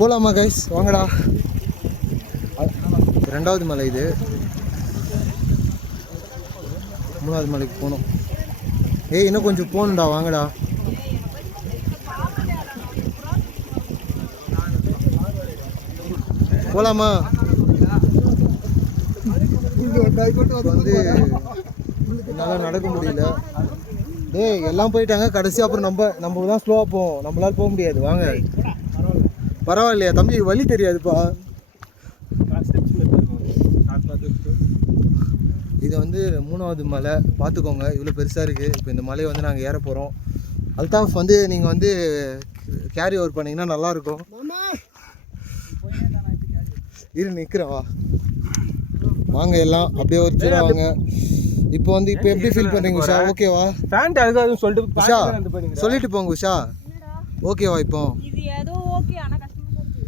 போகலாமா கைஸ்? வாங்கடா. ரெண்டாவது மலை இது. மூணாவது மலைக்கு போகணும். ஏய் இன்னும் கொஞ்சம் போகணும்டா, வாங்கடா. போகலாமா? வந்து என்னால் நடக்க முடியல. டேய் எல்லாம் போயிட்டாங்க கடைசி. அப்புறம் நம்ம தான் ஸ்லோவாக போவோம், நம்மளால் போக முடியாது. வாங்க. பரவாயில்லையா தம்பி, வழி தெரியாதுப்பா. இது வந்து மூணாவது மலை, பார்த்துக்கோங்க. இவ்வளோ பெருசாக இருக்குது. இப்போ இந்த மலையை வந்து நாங்கள் ஏற போகிறோம். அல்தாஃப் வந்து நீங்கள் வந்து கேரி ஓவர் பண்ணிங்கன்னா நல்லாயிருக்கும். இரு நிற்கிறேன், வா. வாங்க எல்லாம் அப்படியே ஒரு தூரம் வாங்க. இப்போ வந்து இப்போ எப்படி ஃபீல் பண்ணுறீங்க உஷா? ஓகேவா? பேண்ட் அதுக்கு சொல்லிட்டு உஷா சொல்லிட்டு போங்க உஷா. ஓகேவா? இப்போ இது ஏதோ ஓகே, ஆனா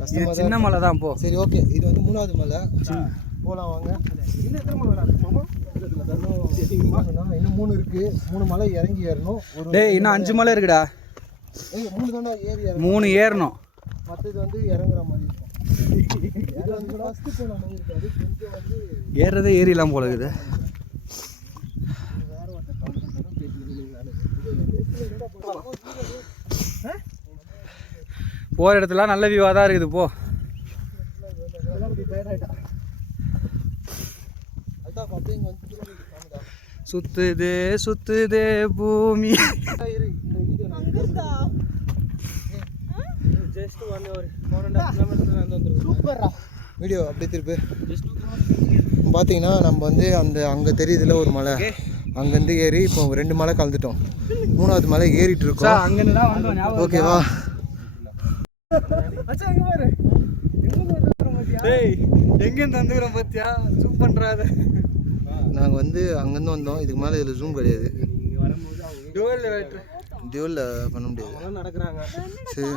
கஷ்டமா சின்ன மலை தான். போ சரி ஓகே. இது வந்து மூணாவது மலை, போகலாம் வாங்க. இன்னும் 3 இருக்கு. 3 மலை இறங்கி ஏறணும். டேய் இன்னும் 5 மலை இருக்குடா. 3 தானே ஏறி 3 ஏறணும். மற்றது வந்து இறங்குற மாதிரி இருக்கும். இது வந்து ஃபர்ஸ்ட் போன மாதிரி இருக்காது, கொஞ்சம் வந்து ஏறதே ஏறிலாம் போல இருக்குது. போகிற இடத்துல நல்ல வியூவாக தான் இருக்குது. போ. சுத்துதே சுத்துதே பூமி. வீடியோ அப்படியே திருப்பி பார்த்தீங்கன்னா நம்ம வந்து அங்கே தெரியுதுல ஒரு மலை, அங்கேருந்து ஏறி இப்போ 2 மலை கலந்துட்டோம். 3ஆவது மலை ஏறிட்டு இருக்கோம். ஓகேவா? எங்கேருந்து வந்துக்கிறோம் பார்த்தியா? ஜூம் பண்ணுறாது. நாங்கள் வந்து அங்கேருந்து வந்தோம். இதுக்கு மேலே இதில் ஜூம் கிடையாது, டியூவில் பண்ண முடியாது. நடக்கிறாங்க. சரி,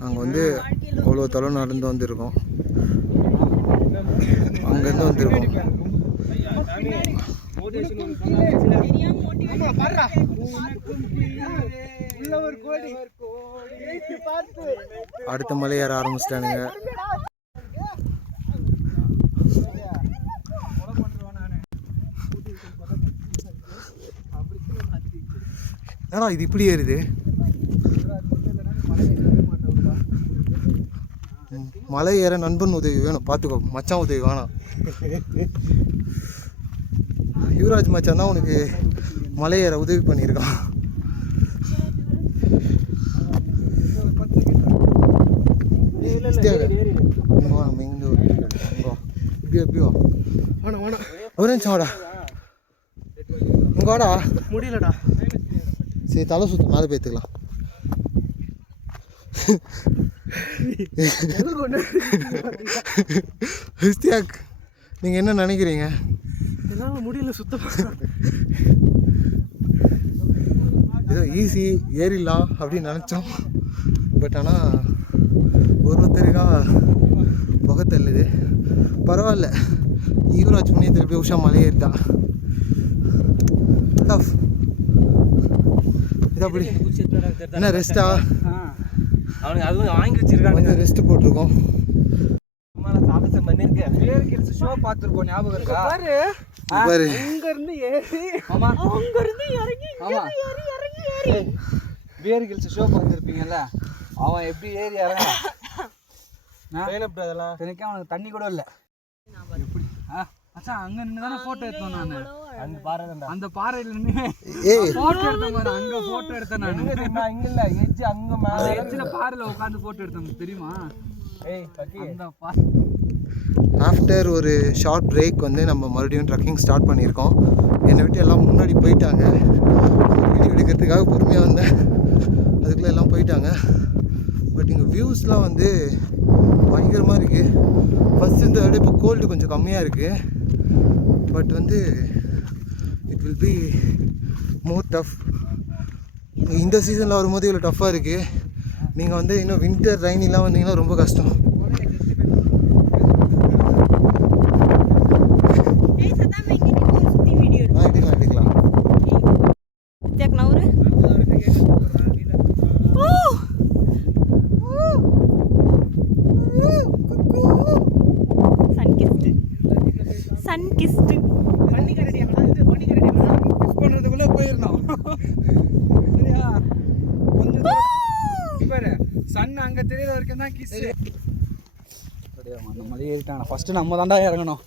நாங்கள் வந்து அவ்வளோ தொலைவு நடந்து வந்திருக்கோம். அங்கேருந்து வந்திருக்கோம். அடுத்த மலை ஏற ஆரம்பிச்சிட்டானுங்க. ஏன்னா இது இப்படி ஏறுது. மலை ஏற நண்பன் உதவி வேணும், பார்த்துக்கோ. மச்சான் உதவி வேணாம். யுவராஜ் மச்சான் தான் உனக்கு மலை ஏற உதவி பண்ணியிருக்கான். ஒரு நிமிஷம் வாடா, இங்கே வாடா. முடியலடா. சரி தலை சுற்று மேலே போய்த்துக்கலாம். ஹிஸ்தியாக் நீங்கள் என்ன நினைக்கிறீங்க? என்னால் முடியல சுத்தமாக. ஏதோ ஈஸி ஏறிடலாம் அப்படின்னு நினச்சோம். பட் ஆனால் ஒருத்தருக்கா புகத்தல்லுது. பரவாயில்ல, யுவராஜ் புண்ணியத்தில் போய் உஷா மலை ஏறிட்டா. அப்படி என்ன ரெஸ்ட்டா? அவனுக்கு அதுவும் வாங்கி வச்சிருக்காங்க. கொஞ்சம் ரெஸ்ட் போட்டிருக்கோம். ஷோ பார்த்துருக்கோம், ஞாபகம் இருக்கா? பாரு அங்க இருந்து ஏறி, ஆமா அங்க இருந்து இறங்கி, ஆமா ஏறி பியர் ஹில்ஸ் ஷோ பார்த்துருப்பீங்கல்ல. அவன் எப்படி ஏறி இறங்கான். அதெல்லாம் எனக்கு அவனுக்கு தண்ணி கூட இல்லை. எப்படி மச்சான் அங்க நின்று தானே போட்டோ எடுத்தோம். நான் அந்த பாறையில நின்று போட்டோ எடுத்தேன் பாரு. அங்க போட்டோ எடுத்தேன் நான். இங்க இல்ல, எட்ஜ் அங்க மேல எட்ஜ்ல பாறையில உட்கார்ந்து போட்டோ எடுத்தேன் தெரியுமா? ஆஃப்டர் ஒரு ஷார்ட் பிரேக் வந்து நம்ம மறுபடியும் ட்ரக்கிங் ஸ்டார்ட் பண்ணியிருக்கோம். என்னை விட்டு எல்லாம் முன்னாடி போயிட்டாங்க. வீடியோ எடுக்கிறதுக்காக பொறுமையாக வந்தேன், அதுக்குள்ளே எல்லாம் போயிட்டாங்க. பட் இங்கே வியூஸ்லாம் வந்து பயங்கரமாக இருக்குது. ஃபஸ்ட் இந்த விட இப்போ கோல்டு கொஞ்சம் கம்மியாக இருக்குது. பட் வந்து it will be more tough. இந்த சீசனில் வரும்போது இவ்வளோ டஃப்பாக இருக்குது. நீங்கள் வந்து இன்னும் வின்டர் ரைனிலாம் வந்தீங்கன்னா ரொம்ப கஷ்டம். எடுக்கலாம். சன் கிஸ்ட் மிஸ் பண்ணுறதுக்குள்ளே போயிருந்தோம். சரியா கொஞ்சம் பாரு சன் அங்கே தெரியாத வரைக்கும் தான் கிஸ். அப்படியே அந்த மாதிரி ஏறிட்டாங்க. ஃபஸ்ட்டு நம்ம தாண்டா இறங்கணும்.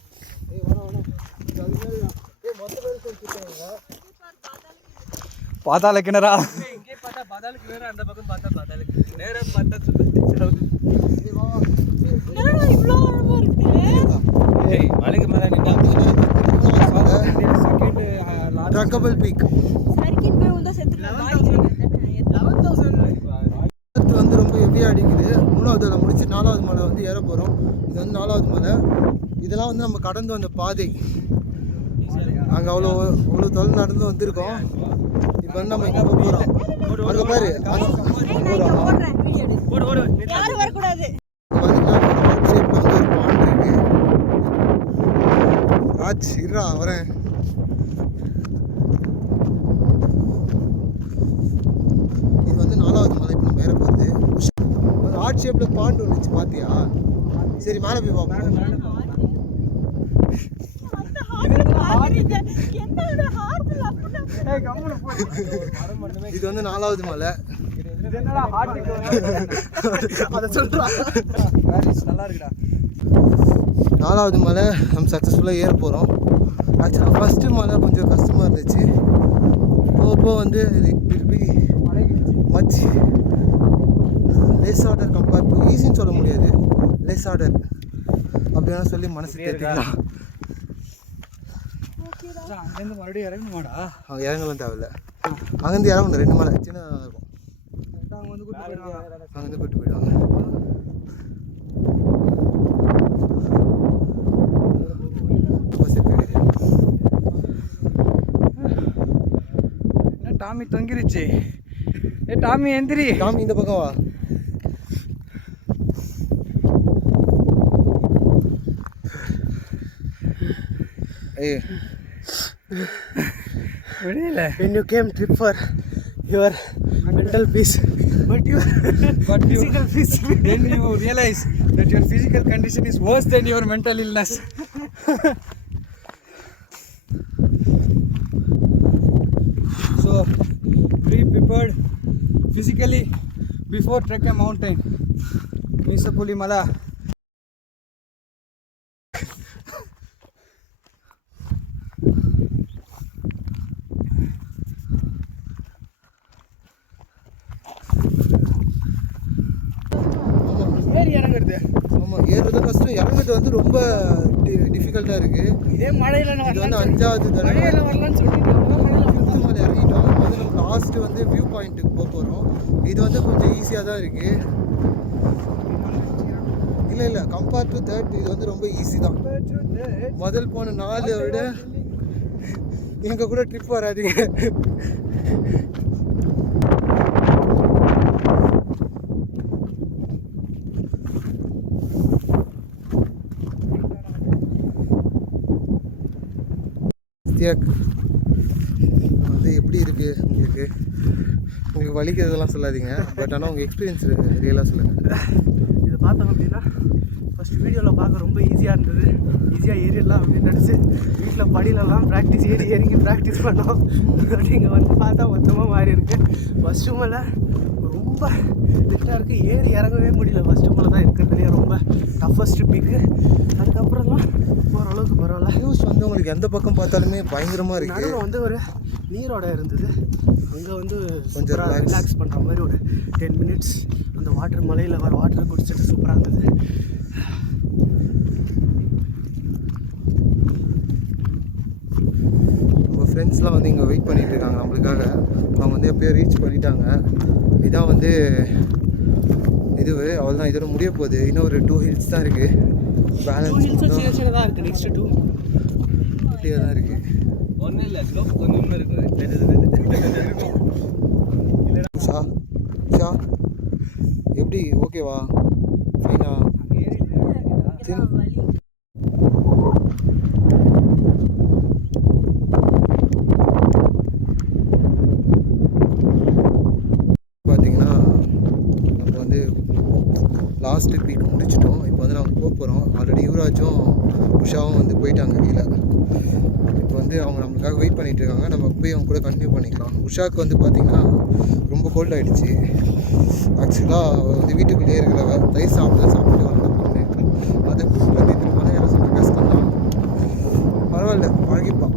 பாதாள கிணறா? இங்கே பார்த்தா பாதாளுக்கு வேற, அந்த பக்கம் பார்த்தா பாதாளுக்கு நேரா பார்த்தா இவ்வளோ அழகா இருக்கு. மலைக்கு மேலே நின்னா செகண்ட் ட்ரக்கபிள் பீக் சறுக்கிட்டு போய் உள்ள செத்துடலாம். 11,000 வந்து ரொம்ப ஹெவியாக அடிக்குது. 3வது மலை முடிச்சு 4வது மலை வந்து ஏற போகிறோம். இது வந்து 4வது மலை. இதெல்லாம் வந்து நம்ம கடந்து வந்த பாதை. அங்கே அவ்வளோ தொலைவு நடந்து வந்திருக்கோம். இப்போ வந்து நம்ம எங்கே போகிறோம்? அங்கே பாரு, யாரும் வரக்கூடாது. ராஜ் இருடா வரேன். இது வந்து 4வது மலை. இப்போ நம்ம ஏற போகுது. ஹார்ட் ஷேப்பில் பாண்டு வந்துச்சு பார்த்தியா? சரி மேலே போய் பார்ப்போம். இது வந்து 4வது மலை. அதை சொல்றான். நல்லா இருக்குடா. 4வது மலை நம்ம சக்ஸஸ்ஃபுல்லாக ஏற போகிறோம். ஆக்சுவலாக ஃபஸ்ட்டு மலை கொஞ்சம் கஷ்டமாக இருந்துச்சு. போக வந்து திருப்பி much less order compare to ஈஸின்னு சொல்ல முடியாது. லேஸ் ஆர்டர் அப்படின்னா சொல்லி மனசு தேர்த்திக்கலாம். அங்கேருந்து மறுபடியும் இறங்கணுமாடா? அவங்க இறங்கலாம் தேவையில்ல. அங்கேருந்து இறங்கணும். 2 மலை சின்னதாக இருக்கும். அவங்க வந்து கூட்டு போயிடுவாங்க. அங்கேருந்து கூப்பிட்டு போயிடுவாங்க. டாமி தொங்கிருச்சு. டாமி எந்திரி. டாமி இந்த பக்கம் வா. ஏய் வெளியில when you came trip for your mental peace but physical peace, then you realize that your physical condition is worse than your mental illness. So be prepared physically before trek a mountain. Misapuli Mala. ஏறி இறங்குறது. ஆமாம், ஏறுறது கஷ்டம். இறங்குறது வந்து ரொம்ப டிஃபிகல்ட்டாக இருக்குது. இதே மழையில் இது வந்து 5வது தடவை வரலான்னு சொல்லிட்டு மலை இறங்கிட்டோம். வந்து நம்ம லாஸ்ட்டு வந்து வியூ பாயிண்ட்டுக்கு போகிறோம். இது வந்து கொஞ்சம் ஈஸியாக தான் இருக்குது. இல்லை கம்பேர் டு தட் இது வந்து ரொம்ப ஈஸி தான். முதல் போன 4 விட எங்கள் கூட ட்ரிப் வராதீங்க. வந்து எப்படி இருக்குது உங்களுக்கு வலிக்கிறதெல்லாம் சொல்லாதீங்க. பட் ஆனால் உங்கள் எக்ஸ்பீரியன்ஸ் ரியலாக சொல்லுங்கள். இது பார்த்தோம் அப்படின்னா ஃபஸ்ட்டு வீடியோவில் பார்க்க ரொம்ப ஈஸியாக இருந்தது. ஈஸியாக ஏறிடலாம் அப்படின்னு நினச்சி வீட்டில் படியிலலாம் ஏறி ப்ராக்டிஸ் பண்ணோம். அப்படி இங்கே வந்து பார்த்தா மொத்தமாக மாறி இருக்குது. ஃபஸ்ட்டு மலை ரொம்ப திட்டாக இருக்குது. ஏறி இறங்கவே முடியல. ஃபஸ்ட்டு மலை தான் இருக்கிறதுலேயே ரொம்ப டஃபஸ்ட்டு பீக்கு. அதுக்கப்புறம் தான் ஓரளவுக்கு பரவாயில்ல. நியூஸ் வந்து உங்களுக்கு எந்த பக்கம் பார்த்தாலுமே பயங்கரமாக இருக்குது. நடுவில் வந்து ஒரு நீரோட இருந்தது. அங்கே வந்து கொஞ்சம் ரிலாக்ஸ் பண்ணுற மாதிரி ஒரு 10 மினிட்ஸ் அந்த வாட்டர் மலையில் வர வாட்டர் குடிச்சிட்டு சூப்பராக இருந்தது. நம்ம ஃப்ரெண்ட்ஸ்லாம் வந்து இங்கே வெயிட் பண்ணிகிட்டு இருக்காங்க நம்மளுக்காக. அவங்க வந்து எப்போயோ ரீச் பண்ணிட்டாங்க. இதான் வந்து அவள் தான் இதோட முடிய போகுது. இன்னும் ஒரு 2 ஹில்ஸ் தான் இருக்குது. பேலன்ஸ் சின்னதாக இருக்குது. நெக்ஸ்ட்டு 2 குட்டியாக தான் இருக்குது. ஒன்றும் இல்லை, ஸ்லோப் கொஞ்சம் இருக்குது. ஷா எப்படி ஓகேவா? ஃபைனா? பார்த்தீங்கன்னா நம்ம வந்து லாஸ்ட்டு பீக் முடிச்சிட்டோம். இப்போ வந்து நாங்கள் போகிறோம். ஆல்ரெடி யுவராஜும் உஷாவும் வந்து போயிட்டாங்க கீழே. இப்போ வந்து அவங்க நம்மளுக்காக வெயிட் பண்ணிகிட்டு இருக்காங்க. நம்ம போய் அவங்க கூட கண்டினியூ பண்ணிக்கலாம். உஷாவுக்கு வந்து பார்த்திங்கன்னா ரொம்ப கோல்ட் ஆகிடுச்சு. ஆக்சுவலாக வந்து வீட்டுக்குள்ளேயே இருக்கிறவ தயிர் சாப்பிட்டு வரணும் அப்படின்னு அதை கூப்பிட்டு வந்து திரும்ப மலை ஏற சொன்ன கஷ்டம் தான். பரவாயில்ல, பழகிப்பான்.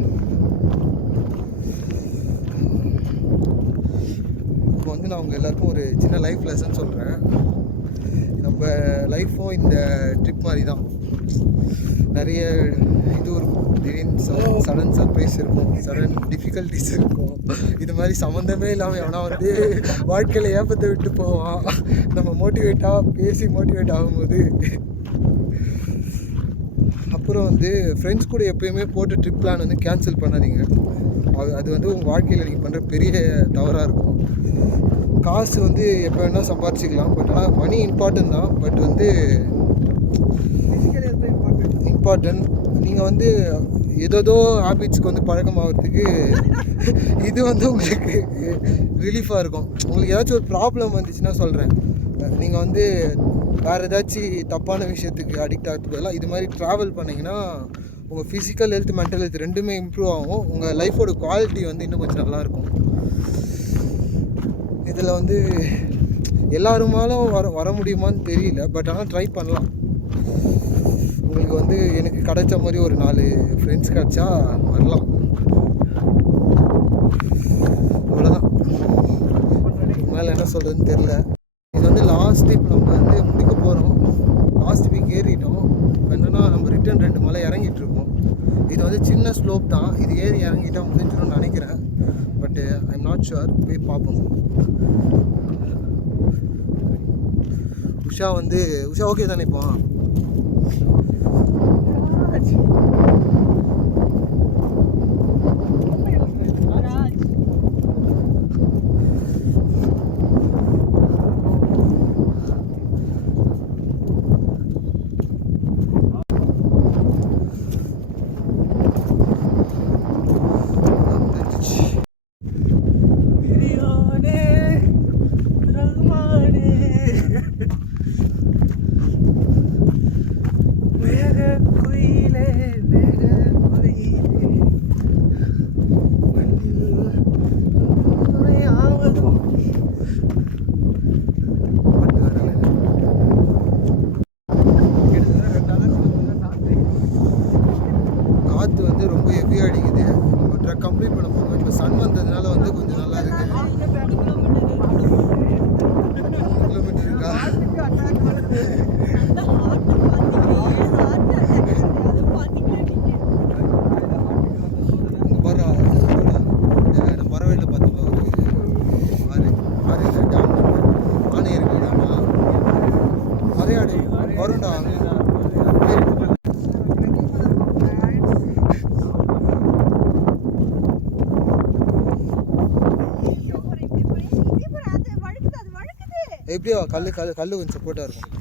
இப்போ வந்து நான் அவங்க எல்லாருக்கும் ஒரு சின்ன லைஃப் லெசன் சொல்கிறேன். நம்ம லைஃப்பும் இந்த ட்ரிப் மாதிரி தான். நிறைய இது இருக்கும், திடீர்னு சடன் சர்ப்ரைஸ் இருக்கும், சடன் டிஃபிகல்ட்டிஸ் இருக்கும். இது மாதிரி சம்மந்தமே இல்லாமல் எவனா வந்து வாழ்க்கையில் ஏப்பத்தை விட்டு போவான். நம்ம பேசி மோட்டிவேட் ஆகும்போது அப்புறம் வந்து ஃப்ரெண்ட்ஸ் கூட எப்போயுமே போட்ட ட்ரிப் பிளான் வந்து கேன்சல் பண்ணாதீங்க. அது வந்து உங்கள் வாழ்க்கையில் நீங்கள் பண்ணுற பெரிய தவறாக இருக்கும். காசு வந்து எப்போ வேணால் சம்பாரிச்சிக்கலாம், பட் ஆனால் மணி இம்பார்ட்டன்ட் தான். பட் வந்து இம்பார்ட்டன்ட். நீங்கள் வந்து ஏதோ ஹேபிட்ஸ்க்கு வந்து பழக்கமாகிறதுக்கு இது வந்து உங்களுக்கு ரிலீஃபாக இருக்கும். உங்களுக்கு ஏதாச்சும் ஒரு ப்ராப்ளம் வந்துச்சுன்னா சொல்கிறேன், நீங்கள் வந்து வேறு ஏதாச்சும் தப்பான விஷயத்துக்கு அடிக்ட் ஆகிறதுக்கு பதிலாக இது மாதிரி ட்ராவல் பண்ணிங்கன்னா உங்கள் ஃபிசிக்கல் ஹெல்த், மென்டல் ஹெல்த் ரெண்டுமே இம்ப்ரூவ் ஆகும். உங்கள் லைஃபோட குவாலிட்டி வந்து இன்னும் கொஞ்சம் நல்லாயிருக்கும். இதில் வந்து எல்லாருமாலும் வர முடியுமான்னு தெரியல, பட் ஆனால் ட்ரை பண்ணலாம். உங்களுக்கு வந்து எனக்கு கிடைச்ச மாதிரி ஒரு 4 ஃப்ரெண்ட்ஸ் கிடச்சா வரலாம். அவ்வளோதான், மேலே என்ன சொல்கிறதுன்னு தெரில. இது வந்து லாஸ்ட் வீக் நம்ம வந்து முடிக்க போகிறோம். லாஸ்ட் வீக் ஏறிட்டோம். இப்போ என்னென்னா நம்ம ரிட்டன் 2 மலை இறங்கிட்டுருக்கோம். இது வந்து சின்ன ஸ்லோப் தான். இது ஏறி இறங்கிட்டால் முடிஞ்சிடும்னு நினைக்கிறேன், பட்டு ஐ எம் நாட் ஷுர். போய் பார்ப்போம். உஷா ஓகே தானே இப்போ? காற்று வந்து ரொம்ப ஹெவியாக அடிக்குது. நம்ம ட்ரக் கம்ப்ளீட் பண்ண போகிறோம். இப்போ சன் வந்ததுனால வந்து கொஞ்சம் நல்லா இருக்குது. 3 கிலோமீட்டர் இருக்கா? இங்கே பாரு, நம்ம பறவையில் பார்த்தோம்ல ஒரு ஆறு டேம், ஆணையருக்கு டேமா, அரையாடு வரும்டா. எப்படியோ கல் கொஞ்சம் சப்போர்ட்டாக இருக்கும்.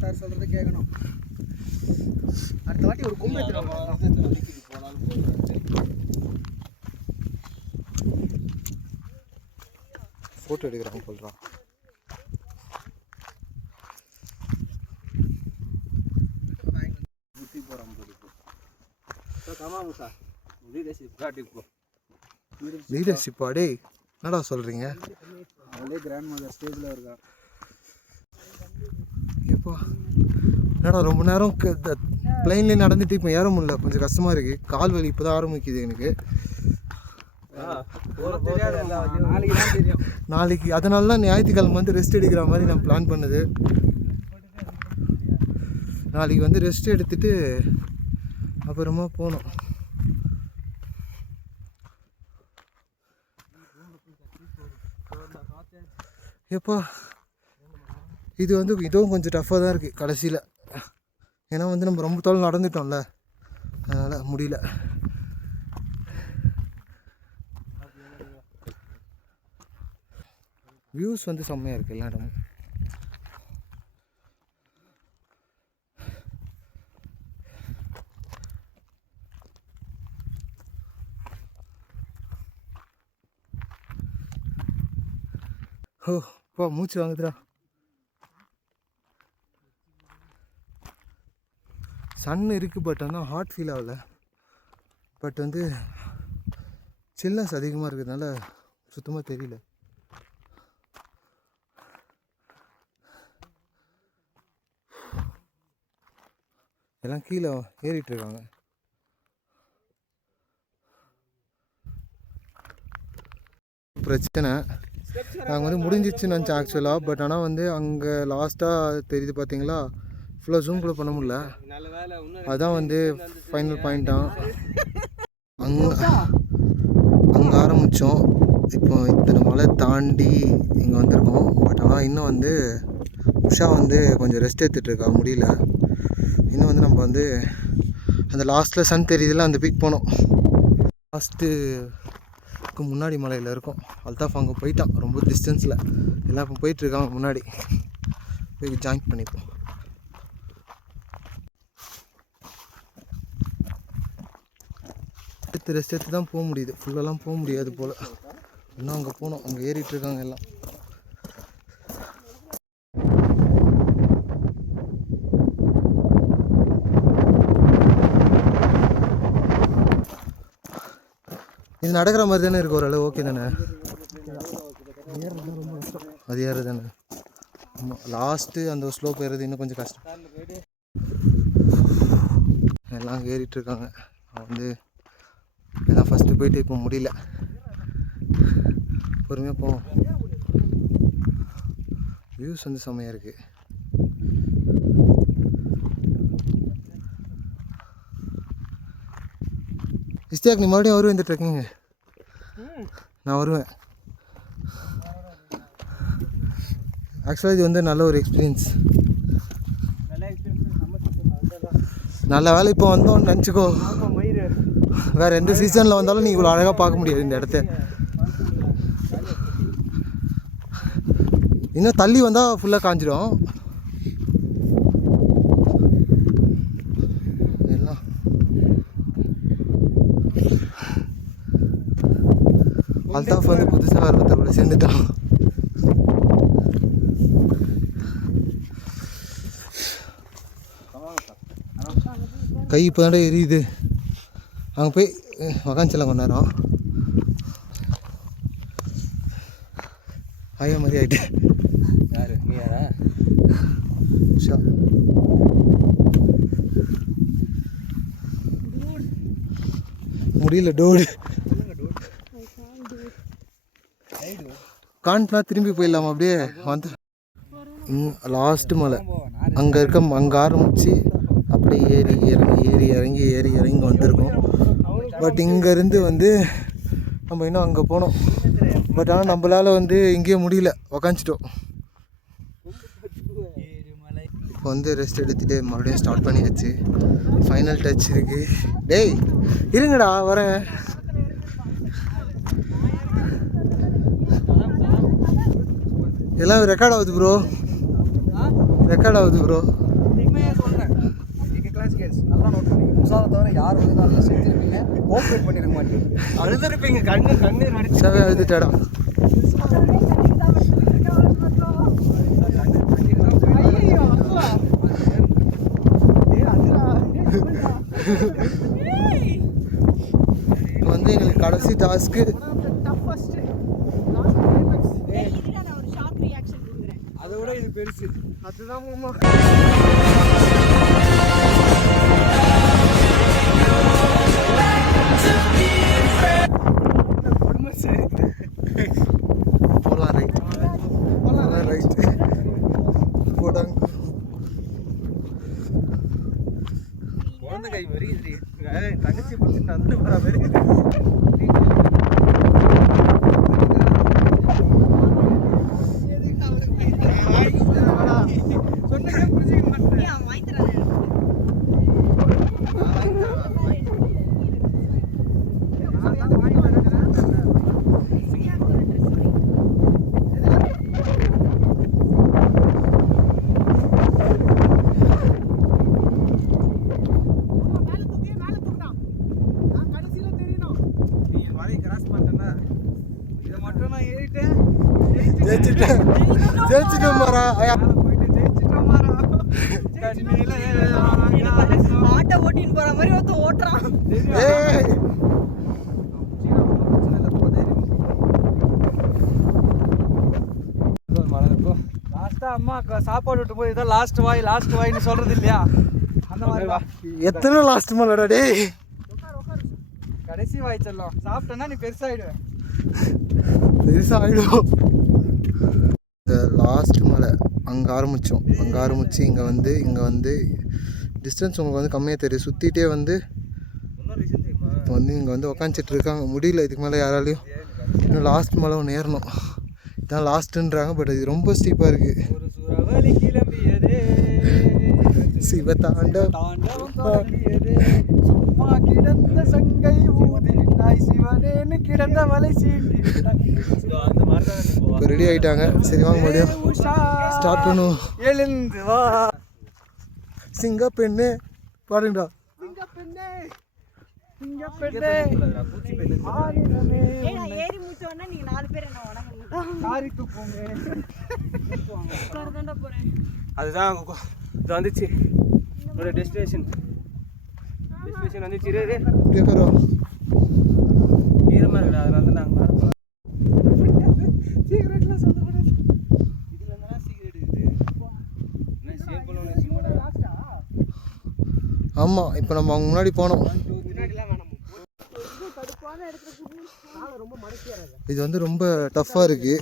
சார் சொல்கிறத கேட்கணும். அடுத்த வாட்டி ஒரு கும்பு எடுத்துருவாங்க. ஃபோட்டோ எடுக்கிறாங்க சொல்கிறான். லீடர்ஷிப்பா? டே என்னடா சொல்கிறீங்க? அவளே கிராண்ட் மதர் ஸ்டேஜில் இருக்கா. எப்போ என்னடா ரொம்ப நேரம் பிளைன்லேயே நடந்துட்டு இப்போ ஏற முடியல, கொஞ்சம் கஷ்டமாக இருக்குது. கால் வலி இப்போ தான் ஆரம்பிக்குது எனக்கு. நாளைக்கு அதனால தான் ஞாயிற்றுக்கிழமை வந்து ரெஸ்ட் எடுக்கிற மாதிரி நான் பிளான் பண்ணுது. நாளைக்கு வந்து ரெஸ்ட் எடுத்துட்டு அப்புறமா போகணும். எப்பா இது வந்து இதுவும் கொஞ்சம் டஃப்பாக தான் இருக்குது கடைசியில். ஏன்னா வந்து நம்ம ரொம்ப தூரம் நடந்துட்டோம்ல, அதனால் முடியல. வியூஸ் வந்து செம்மையாக இருக்குது எல்லா இடமும். ஓ பா, மூச்சு வாங்குதுடா. சன் இருக்குது, பட் ஆனால் ஹாட் ஃபீல் ஆகலை. பட் வந்து சில்னஸ் அதிகமாக இருக்கிறதுனால சுத்தமாக தெரியல. எல்லாம் கீழே ஏறிட்டுருக்காங்க. பிரச்சனை நாங்கள் வந்து முடிஞ்சிச்சுன்னு நினச்சேன் ஆக்சுவலாக. பட் ஆனால் வந்து அங்கே லாஸ்ட்டாக தெரியுது பார்த்தீங்களா, ஃபுல்லாக ஜூம் கூட பண்ண முடியல. அதுதான் வந்து ஃபைனல் பாயிண்ட்டாக. அங்கே ஆரம்பித்தோம். இப்போ இத்தனை மலை தாண்டி இங்கே வந்திருக்கோம். பட் ஆனால் இன்னும் வந்து உஷா வந்து கொஞ்சம் ரெஸ்ட் எடுத்துகிட்ருக்கா, முடியல. இன்னும் வந்து நம்ம வந்து அந்த லாஸ்ட்டில் சன் தெரியுதுல, அந்த பீக் போனோம். லாஸ்ட்டுக்கு முன்னாடி மலையில் இருக்கோம். அல்தாஃப் அங்கே போயிட்டான், ரொம்ப டிஸ்டன்ஸில். எல்லாம் இப்போ போயிட்டுருக்காங்க முன்னாடி. போய் ஜாயின் பண்ணிப்போம். ரெஸ்ட் எடுத்து தான் போக முடியுது, ஃபுல்லெல்லாம் போக முடியாது போல். இன்னும் அங்கே போனோம், அங்கே ஏறிட்டுருக்காங்க எல்லாம். இது நடக்கிற மாதிரி தானே இருக்கு ஓரளவு, ஓகே தானே? அது ஏறது தானே. ஆமாம், லாஸ்ட்டு அந்த ஸ்லோப் ஏறது இன்னும் கொஞ்சம் கஷ்டம். எல்லாம் அங்கே ஏறிட்டுருக்காங்க. வந்து எல்லாம் ஃபஸ்ட்டு போயிட்டு இப்போ முடியல, பொறுமையாக போவோம். வியூஸ் வந்து செம்மையாக இருக்குது. இஸ்தியாக், நீ மறுபடியும் வருவேன் இந்த ட்ரெக்கிங்க? நான் வருவேன். ஆக்சுவலாக இது வந்து நல்ல ஒரு எக்ஸ்பீரியன்ஸ். நல்ல வேலை இப்போ வந்தோன்னு நினச்சிக்கோ. வேறு எந்த சீசனில் வந்தாலும் நீ இவ்வளோ அழகாக பார்க்க முடியாது இந்த இடத்த. இன்னும் தள்ளி வந்தால் ஃபுல்லாக காஞ்சிடும். எல்லாம் அல்தாஃப் வந்து புதுசாக ஒருத்தரோட சேர்ந்துட்டான். கை இப்போ தாண்டா எரியுது. அங்கே போய் உக்காந்துச்சலாம் கொஞ்ச நேரம். ஐயா மாதிரி ஆகிட்டு. யாரு நீ? யாரா? உஷா. முடியல, டோடு கான்ட்லாம் திரும்பி போயிடலாமா? அப்படியே வந்து லாஸ்ட்டு மலை அங்கே இருக்க, அங்கே ஆரம்பித்து அப்படியே ஏறி இறங்கி வந்திருக்கோம். பட் இங்கேருந்து வந்து நம்ம இன்னும் அங்கே போனோம். பட் ஆனால் நம்மளால் வந்து இங்கேயே முடியல, உக்காந்துட்டோம். இப்போ வந்து ரெஸ்ட் எடுத்துகிட்டு மறுபடியும் ஸ்டார்ட் பண்ணியாச்சு. ஃபைனல் டச் இருக்குது. டேய் இருங்கடா, வரேன். எல்லாம் ரெக்கார்ட் ஆகுது ப்ரோ, ரெக்கார்ட் ஆகுது ப்ரோ. தவிர யார் வந்து நல்லா செஞ்சிருப்பீங்க, கோஆப்ரேட் பண்ணிருக்க மாட்டீங்க, அழுதுருப்பீங்க. கண்ணு சவே அழுதுட்டாடா. வந்து எங்களுக்கு கடைசி டாஸ்க்கு. அதை விட இது பெருசு. அதுதான் மாமா. போலாம் ரைட், போலாம் ரைட், போடாங்க. குழந்தை கை வருது, தங்கச்சி பிடிச்சி நடந்து போகிற மாதிரி. சொன்னே புரிஞ்சுக்க மாட்டேன். ஜெயிச்சிட்டேன் மாறா. போயிட்டு ஜெயிச்சிட்டோம் மாறா. ஆட்டோ ஓட்டின்னு போற மாதிரி ஒருத்தன் ஓட்டுறான். ஏய் லாஸ்டா அம்மா சாப்பாடு விட்டு போய் இதான் லாஸ்ட் வாய்னு சொல்றது இல்லையா, அந்த மாதிரி வா. எத்தனை லாஸ்ட் மலைடா டேய். கடைசி வாய் செல்லம் சாப்பிட்டேன்னா நீ பெருசாயிடுவேன். பெருசாக ஆகிடும். லாஸ்ட் மலை அங்கே ஆரம்பிச்சு இங்கே வந்து டிஸ்டன்ஸ் உங்களுக்கு வந்து கம்மியாக தெரியும். சுற்றிட்டே வந்து இப்போ வந்து இங்கே வந்து உக்காந்துட்டு இருக்காங்க. முடியல இதுக்கு மேலே யாராலையும். இன்னும் லாஸ்ட் மலை ஒன்று ஏறணும். இதான் லாஸ்ட்டுன்றாங்க, பட் இது ரொம்ப ஸ்டீப்பாக இருக்குது. ஒரு சுறவலி கிளம்பியதே, சிவதாண்டம் தொடங்கியதே, சும்மா கிடந்த சங்கை ஊதிட்டாய் சிவனேன்னு கிடந்த மலை சீட்டி. இப்போ ரெடி ஆகிட்டாங்க. சரி வாங்க முடியும் ஸ்டார்ட் பண்ணுவோம். எழுந்து வா சிங்க பெண்ணு பாருங்கடா. ஏய், நான் ஏறி முடிச்சோன்னா நீங்க 4 பேர் என்ன வணங்கணும். உட்காரதாண்டா போறேன். அதுதான் இது வந்துச்சு ஒரு டெஸ்டினேஷன் வந்துச்சு. இப்படியே கரோ ஈரமாக இருக்குடா, அதனால தான் நாங்கள் மேலே போகலாம். சீக்ரெட்லாம் சொல்லக்கூடாது. இதில் என்ன சீக்ரெட் இருக்குது? என்ன சேவ் பண்ணணும் வச்சுக்கோடா. ஆமாம். இப்போ நம்ம அவங்க முன்னாடி போனோம். ரொம்ப மடக்கியாரு இது வந்து ரொம்ப டஃப்பாக இருக்குது.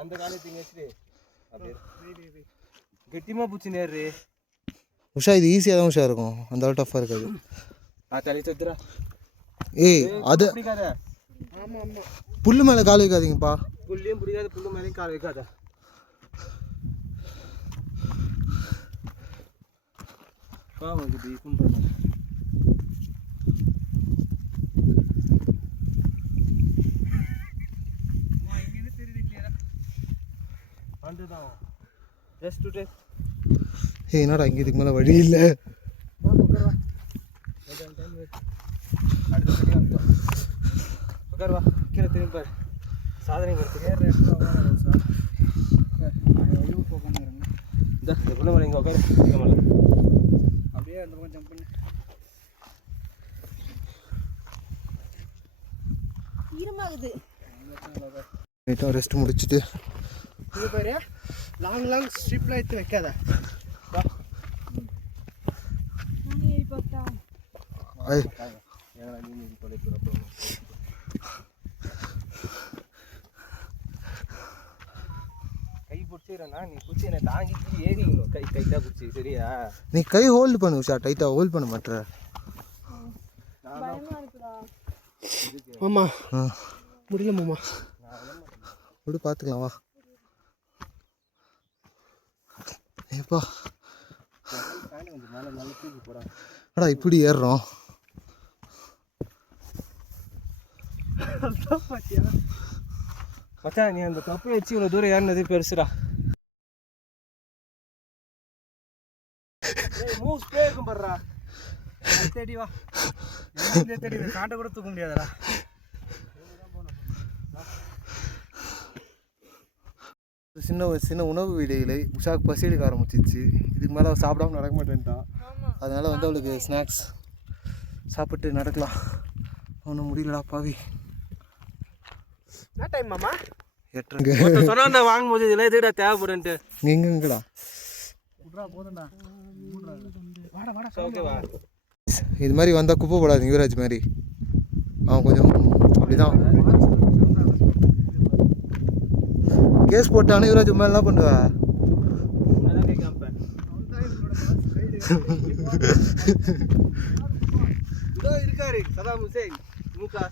அந்த காலத்துக்கு கெட்டிமா பூச்சி நேரு உஷா இது ஈஸியாக தான் உஷா இருக்கும், அந்த அளவு டஃப்பாக இருக்காது. தலை சத்துரா. ஏய் அது பிடிக்காத. ஆமாம் ஆமாம், புல்லு மேலே கால் வைக்காதீங்கப்பா. புள்ளியும் பிடிக்காது, புல்லு மேலேயும் கால் வைக்காத. ஏய் என்னடா இங்கே இதுக்கு மேலே வழி இல்லை. உட்காருவா, கீழே திரும்பி பாரு. சாதனை இங்கே உட்காரு. அப்படியே அந்த பக்கம் ஜம்ப் பண்ணு. ஈரமாகுது. ரெஸ்ட் முடிச்சுட்டு இது பாரு, லாங் ஸ்ட்ரிப்லாம் எடுத்து வைக்காத. நானே ஏறி பார்த்தா. கை பிடிச்சிக்கிறேன்னா நீ பிடிச்சி என்னை தாங்கிட்டு ஏறிக்கணும். கை டைட்டாக பிடிச்சி சரியா? நீ கை ஹோல்டு பண்ணு உஷா, டைட்டாக ஹோல்ட் பண்ண மாட்டேற. பயமா இருக்குடா. மாமா ஆ முடியல மாமா. விடு பார்த்துக்கலாம் வா. ஏப்பா அடா இப்படி ஏறுறோம். மச்சான் நீ அந்த கப்பை வச்சு இவ்வளோ தூரம் ஏறினது பெருசுடா. மூவ் ஸ்பே இருக்கும் பாடுறா. தேடி வா, தேடி காண்ட கூட தூக்க முடியாதடா. சின்ன உணவு வீடுகளை உஷாக்கு பசி எடுக்க ஆரம்பிச்சிச்சு. இதுக்கு மேலே அவள் சாப்பிடாம நடக்க மாட்டேன்ட்டான். அதனால் வந்து அவளுக்கு ஸ்நாக்ஸ் சாப்பிட்டு நடக்கலாம். ஒன்றும் முடியலடா பாவி. என்ன டைம் மாமா? 8 சொன்னா வாங்கும்போது இதெல்லாம் எதுடா தேவைப்படுன்ட்டு எங்கடா போதும்டா. ஓகேவா? இது மாதிரி வந்தால் குப்பை போடாது யுவராஜ் மாதிரி. அவன் கொஞ்சம் அப்படிதான் கேஸ் போட்டானே. யுவராஜ் மேலே என்ன பண்ணுவ? இருக்காரு சதாம் ஹுசேன் மூக்கா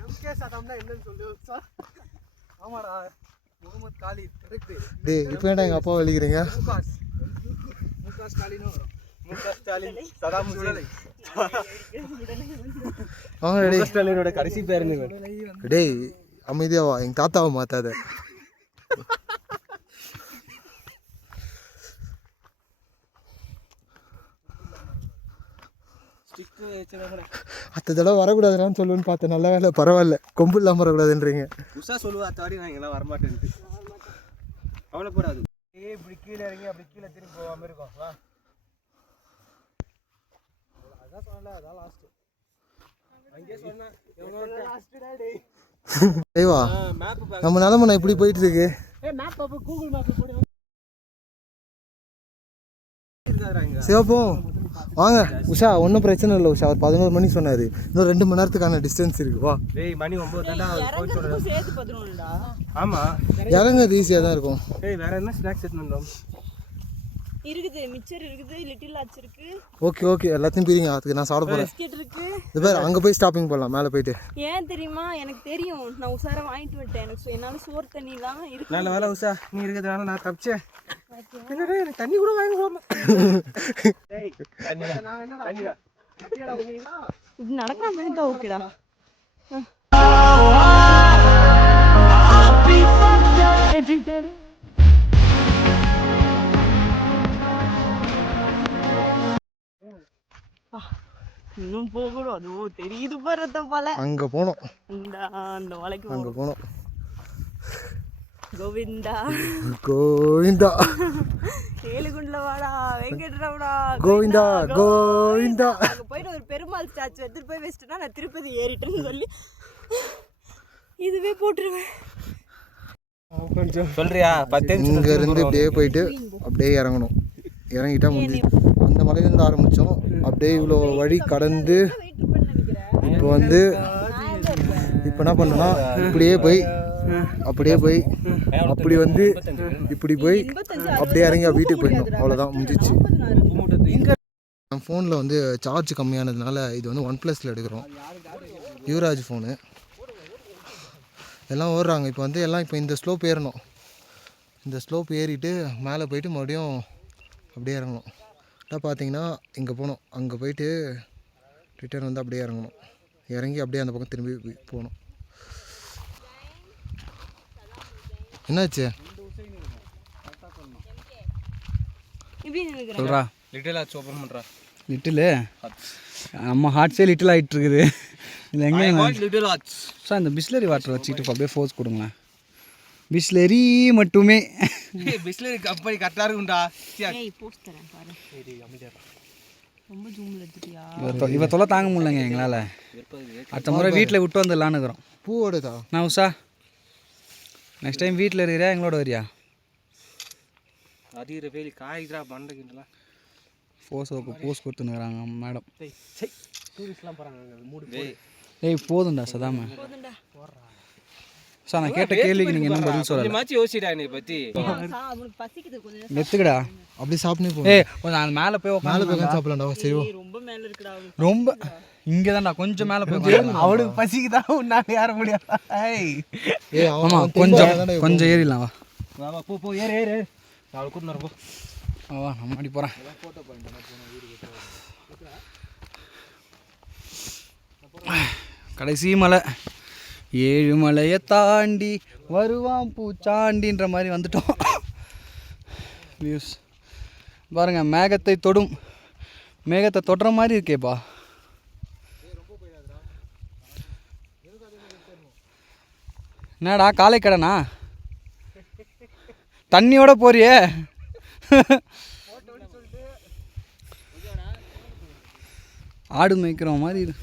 எம்கே சதாம்னா என்னன்னு சொல்லு சார். ஆமாடா, முகமது காலித் கரெக்ட். டேய் இப்போ ஏன்டா எங்கள் அப்பா வலிக்கிறீங்க? முகா ஸ்டாலினும் வரும். முகா ஸ்டாலின் சதாம் ஹுசேன். ஆமாம் டேய், ஸ்டாலினோட கடைசி பேருன்னு. டேய் அமைதியாவா, எங்கள் தாத்தாவை மாற்றாத. அடுத்த தடவை வரக்கூடாதுன்னு சொல்லுவேன்னு பார்த்தேன். நல்ல வேலை, பரவாயில்ல. கொம்பு இல்லாமல் வரக்கூடாதுன்றீங்க. உஷா சொல்லுவா அத்தாடி நான் இங்கெல்லாம் வரமாட்டேன்ட்டு. கவலைப்படாது. இப்படி கீழே இறங்கி அப்படி கீழே திரும்பி போகாமல் இருக்கும். வா அதான் சொன்னல, அதான் லாஸ்ட்டு. அங்கேயே சொன்னேன் எவ்வளோ லாஸ்ட்டு டாடி. ஐவா நம்ம நிலம நான் இப்படி போயிட்டு இருக்கு. மேப் அப்போ கூகுள் மேப்பில் போடு. சிவப்போம் வாங்க உஷா, ஒன்றும் பிரச்சனை இல்லை உஷா. அவர் 11 மணி சொன்னார். இன்னும் 2 மணி நேரத்துக்கான டிஸ்டன்ஸ் இருக்கு. வா. ஏய் மணி 9 தாண்டா போயிட்டு. சேர்த்து 11டா. ஆமா இறங்குறது ஈஸியாக தான் இருக்கும். ஏய் வேற என்ன ஸ்நாக்ஸ் எடுத்து வந்தோம்? இருக்குது, மிச்சர் இருக்குது, லிட்டில் ஆச் இருக்கு. ஓகே எல்லாத்தையும் பிரிங்க. அதுக்கு நான் சாப்பிட போகிறேன். பிஸ்கெட் இருக்கு. இது பேர் அங்கே போய் ஸ்டாப்பிங் பண்ணலாம். மேலே போயிட்டு ஏன் தெரியுமா, எனக்கு தெரியும். நான் உஷாரா வாங்கிட்டு வந்துட்டேன். எனக்கு என்னால சோறு தண்ணிலாம் இருக்கு. நல்ல வேலை உஷா நீ இருக்கிறதுனால நான் தப்பிச்சேன். என்னடா எனக்கு தண்ணி கூட வாங்கி போமா. டேய் தண்ணி இது நடக்காம இருந்தா ஓகேடா. இன்னும் போகணும். அதுவோ தெரியுது பாருத்த போல. அங்கே போனோம். அந்த வலைக்கு அங்கே போனோம். கோவிந்தா கோவிந்தா ஏழுகுண்ட்ல வாடா, வெங்கட்ரமணா கோவிந்தா கோவிந்தா. அங்க போயிட்டு ஒரு பெருமாள் ஸ்டாச்சு எடுத்துட்டு போய் வச்சுட்டா நான் திருப்பதி ஏறிட்டேன்னு சொல்லி இதுவே போட்டுருவேன். கொஞ்சம் சொல்றியா? 10 இங்க இருந்து இப்படியே போயிட்டு அப்படியே இறங்கணும். இறங்கிட்டா முடிஞ்சு. அந்த மலையிலேருந்து ஆரம்பித்தோம். அப்படியே இவ்வளோ வழி கடந்து இப்போ வந்து இப்போ என்ன பண்ணோம்னா இப்படியே போய் அப்படியே போய் அப்படி வந்து இப்படி போய் அப்படியே இறங்கி வீட்டுக்கு போயிடணும். அவ்வளோதான், முடிஞ்சிச்சு. என் ஃபோனில் வந்து சார்ஜ் கம்மியானதுனால இது வந்து OnePlusல எடுக்கிறோம். யுவராஜ் ஃபோனு. எல்லாம் ஓடுறாங்க இப்போ வந்து. எல்லாம் இப்போ இந்த ஸ்லோப் ஏறணும். இந்த ஸ்லோப் ஏறிட்டு மேலே போயிட்டு மறுபடியும் அப்படியே இறங்கணும். பார்த்தீங்கன்னா இங்கே போகணும். அங்கே போயிட்டு ரிட்டர்ன் வந்து அப்படியே இறங்கணும். இறங்கி அப்படியே அந்த பக்கம் திரும்பி போகணும். என்னாச்சு சொல்றா? லிட்டில் ஆச்சு ஓப்பன் பண்ணுறா. லிட்டில் நம்ம ஹார்ட்ஸே லிட்டில் ஆகிட்டு இருக்குது. இல்லை எங்கே லிட்டில் ஆச்சு சார் இந்த பிஸ்லரி வாட்டர் வச்சுக்கிட்டு அப்படியே ஃபோர்ஸ் கொடுங்களேன். பிஸ்லரி மட்டுமே. பிஸ்லரி கம்பெனி கரெக்டாக இருக்கும்டா. போஸ்ட் தரேன் பாரு. ரொம்ப ஜூமில் எடுத்துட்டியா? இவ தொலை தாங்க முடியலங்க எங்களால். அடுத்த முறை வீட்டில் விட்டு வந்துடலான்னு இருக்கிறோம். பூவோடதா? நான் உஷா நெக்ஸ்ட் டைம் வீட்டில் இருக்கிறியா எங்களோட வரியா? அதிகிற வேலி காய்கிறா பண்றீங்களா? போஸ் கொடுத்துனுக்குறாங்க மேடம். டூரிஸ்ட்லாம் போகிறாங்க மூடு. ஏய் போதும்டா சதாம. சார் நான் கேட்ட கேள்விக்கு நீங்கள் என்ன பதில் சொல்லலை. மாற்றி யோசிடா என்னை பற்றி. நெத்துக்கடா அப்படி சாப்பிட்டே போ. ஏய் கொஞ்சம் அது மேலே போய் மேலே போய் சாப்பிடலாம்டா. சரி ரொம்ப மேல இருக்குடா. ரொம்ப இங்கே தான்டா கொஞ்சம் மேலே போய். அவனுக்கு பசிக்குதான் உன்னால ஏற முடியாது. ஏய் ஆமாம் கொஞ்சம் ஏறிடலாம். வா வா போ ஏறு நான் கூட்டினு போ. வா நம்ம அடி போகிறேன். கடைசி மலை. 7 மலையை தாண்டி வருவான் பூச்சாண்டின்ற மாதிரி வந்துட்டோம். வியூஸ் பாருங்க. மேகத்தை தொடும். மேகத்தை தொடுற மாதிரி இருக்கேப்பா. என்னடா காலை கடனா தண்ணியோட போறியே? ஆடு மேய்க்கிற மாதிரி இருக்கு.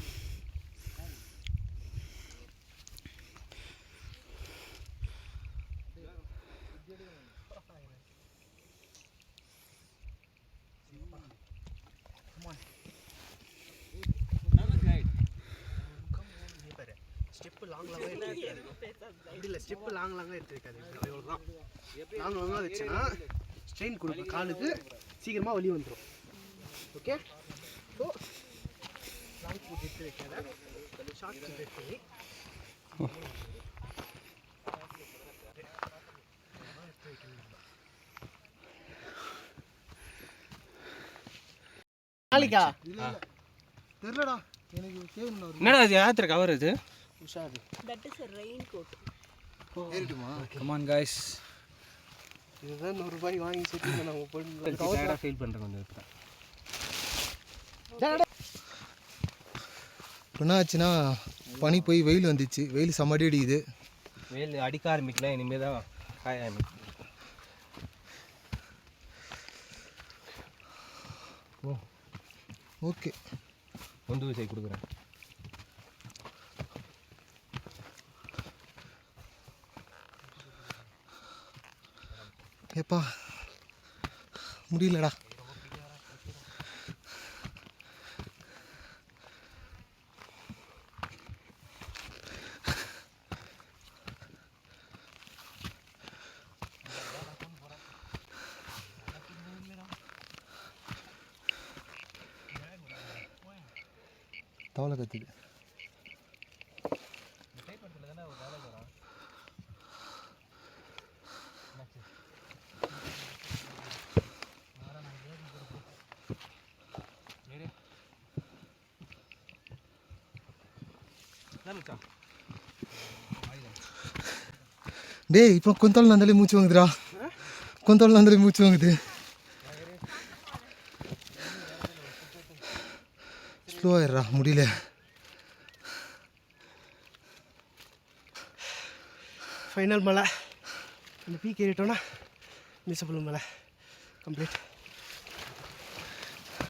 ஸ்டெப்பு லாங்காக எடுத்துருக்காது. லாங்காக வச்சுன்னா ஸ்ட்ரெயின் கொடுக்கும் காலுக்கு, சீக்கிரமாக வலி வந்துடும். ஓகே ஸோ லாங் ஃபுட் எடுத்து வைக்காத, ஷார்ட் ஃபுட் எடுத்து நாளைக்கா தெரியலடா எனக்கு. என்னடா அது யாத்திரை கவர் இது? உஷாரு. That is a raincoat. ஏறிட்டுமா? Come on guys. இதுதான் 100 ரூபாய் வாங்கி சேர்த்து நம்ம போய் கவர் ஃபீல் பண்ணுறேன் கொஞ்சம். இப்போ என்ன ஆச்சுன்னா பனி போய் வெயில் வந்துச்சு, வெயில் செம்மடி அடிக்குது. வெயில் அடிக்க ஆரம்பிக்கலாம், இனிமேல் தான் காய ஆரம்பிக்கும். ஓகே கொண்டு போய் கொடுக்குறேன். ஏப்பா முடியலடா. தவளை கத்துது. டேய் இப்போ கொந்தாள் நந்தாலே மூச்சு வாங்குதுடா. கொந்தாள் நந்தாலே மூச்சு வாங்குது. ஸ்லோ ஆயிடுறா, முடியல. ஃபைனல் மலை இந்த பீக் ஏறிட்டோன்னா மிஸ்ஸபிள் மலை கம்ப்ளீட்.